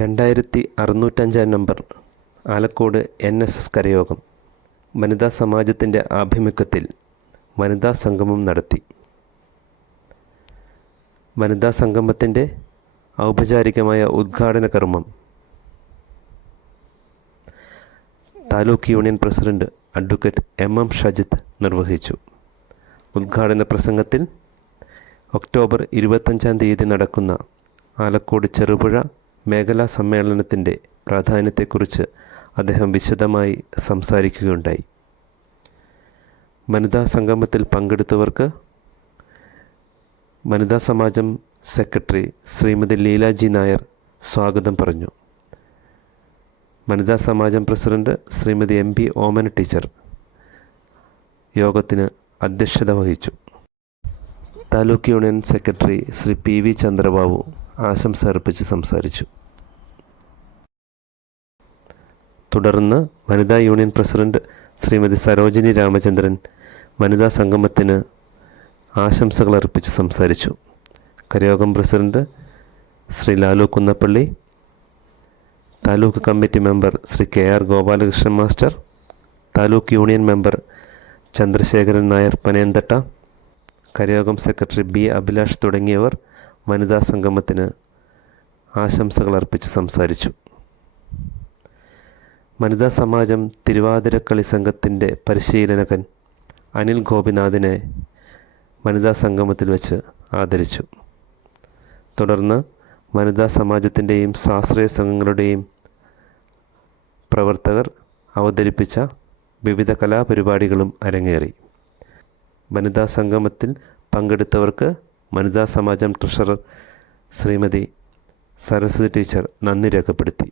രണ്ടായിരത്തി അറുന്നൂറ്റഞ്ചാം number Alakode N S S കരയോഗം വനിതാ സമാജത്തിന്റെ ആഭിമുഖ്യത്തിൽ വനിതാ സംഗമം നടത്തി. വനിതാ സംഗമത്തിന്റെ ഔപചാരികമായ ഉദ്ഘാടന കർമ്മം taluk union president advocate M M Shajith നിർവഹിച്ചു. ഉദ്ഘാടന പ്രസംഗത്തിൽ ഒക്ടോബർ ഇരുപത്തഞ്ചാം തീയതി നടക്കുന്ന ആലക്കോട് ചെറുപുഴ മേഖലാ സമ്മേളനത്തിന്റെ പ്രാധാന്യത്തെക്കുറിച്ച് അദ്ദേഹം വിശദമായി സംസാരിക്കുകയുണ്ടായി. വനിതാ സംഗമത്തിൽ പങ്കെടുത്തവർക്ക് വനിതാ സമാജം സെക്രട്ടറി ശ്രീമതി ലീലാജി നായർ സ്വാഗതം പറഞ്ഞു. വനിതാ സമാജം president Shrimati M P Omana teacher യോഗത്തിന് അധ്യക്ഷത വഹിച്ചു. Taluk union secretary Shri P V Chandrababu ആശംസ അർപ്പിച്ച് സംസാരിച്ചു. തുടർന്ന് വനിതാ യൂണിയൻ പ്രസിഡന്റ് ശ്രീമതി സരോജിനി രാമചന്ദ്രൻ വനിതാ സംഗമത്തിന് ആശംസകൾ അർപ്പിച്ച് സംസാരിച്ചു. കരയോഗം president Shri Lalu Kunnappally taluk committee member Shri K R Gopalakrishnan master taluk union member Chandrasekharan Nair Panayanthatta കരയോഗം secretary B Abhilash തുടങ്ങിയവർ വനിതാ സംഗമത്തിന് ആശംസകൾ അർപ്പിച്ച് സംസാരിച്ചു. വനിതാ സമാജം തിരുവാതിരക്കളി സംഘത്തിന്റെ പരിശീലനകൻ അനിൽ ഗോപിനാഥിനെ വനിതാ സംഗമത്തിൽ വെച്ച് ആദരിച്ചു. തുടർന്ന് വനിതാ സമാജത്തിന്റെയും സ്വാശ്രയ സംഘങ്ങളുടെയും പ്രവർത്തകർ അവതരിപ്പിച്ച വിവിധ കലാപരിപാടികളും അരങ്ങേറി. വനിതാ സംഗമത്തിൽ പങ്കെടുത്തവർക്ക് വനിതാ സമാജം ട്രഷറർ ശ്രീമതി സരസ്വതി ടീച്ചർ നന്ദി രേഖപ്പെടുത്തി.